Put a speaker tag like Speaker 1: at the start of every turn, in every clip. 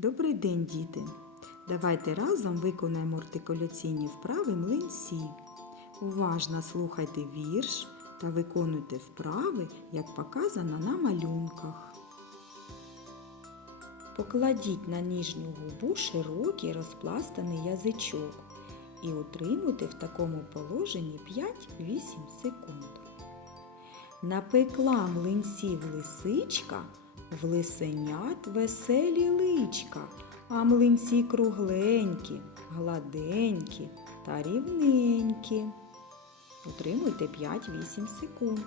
Speaker 1: Добрий день, діти! Давайте разом виконаємо артикуляційні вправи млинці. Уважно слухайте вірш та виконуйте вправи, як показано на малюнках. Покладіть на ніжню губу широкий розпластаний язичок і утримуйте в такому положенні 5-8 секунд. Напекла млинців лисичка, в лисенят веселі личка, а млинці кругленькі, гладенькі та рівненькі. Утримуйте 5-8 секунд.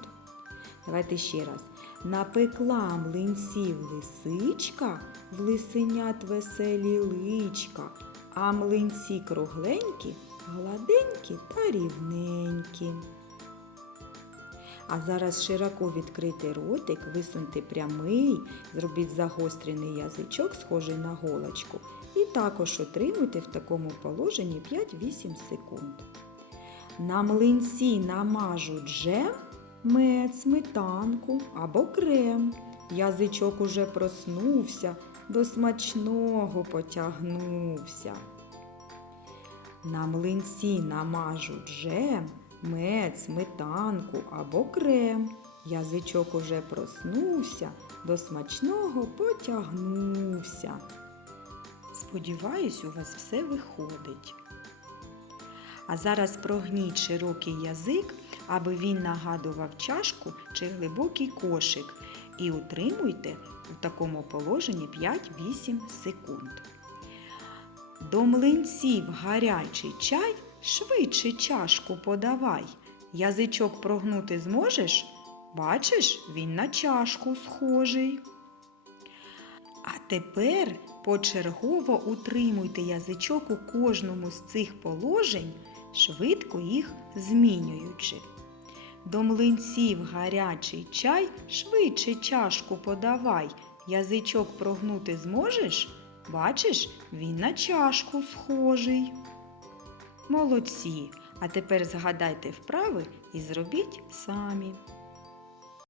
Speaker 1: Давайте ще раз. Напекла млинців лисичка, в лисенят веселі личка, а млинці кругленькі, гладенькі та рівненькі. А зараз широко відкрити ротик, висуньте прямий, зробіть загострений язичок, схожий на голочку. І також отримуйте в такому положенні 5-8 секунд. На млинці намажу джем, мед, сметанку або крем. Язичок уже проснувся, до смачного потягнувся. На млинці намажу джем, мед, сметанку або крем. Язичок уже проснувся, до смачного потягнувся. Сподіваюсь, у вас все виходить. А зараз прогніть широкий язик, аби він нагадував чашку чи глибокий кошик. І утримуйте у такому положенні 5-8 секунд. До млинців гарячий чай, швидше чашку подавай. Язичок прогнути зможеш? Бачиш, він на чашку схожий. А тепер почергово утримуйте язичок у кожному з цих положень, швидко їх змінюючи. До млинців гарячий чай, швидше чашку подавай. Язичок прогнути зможеш? Бачиш, він на чашку схожий. Молодці! А тепер згадайте вправи і зробіть самі.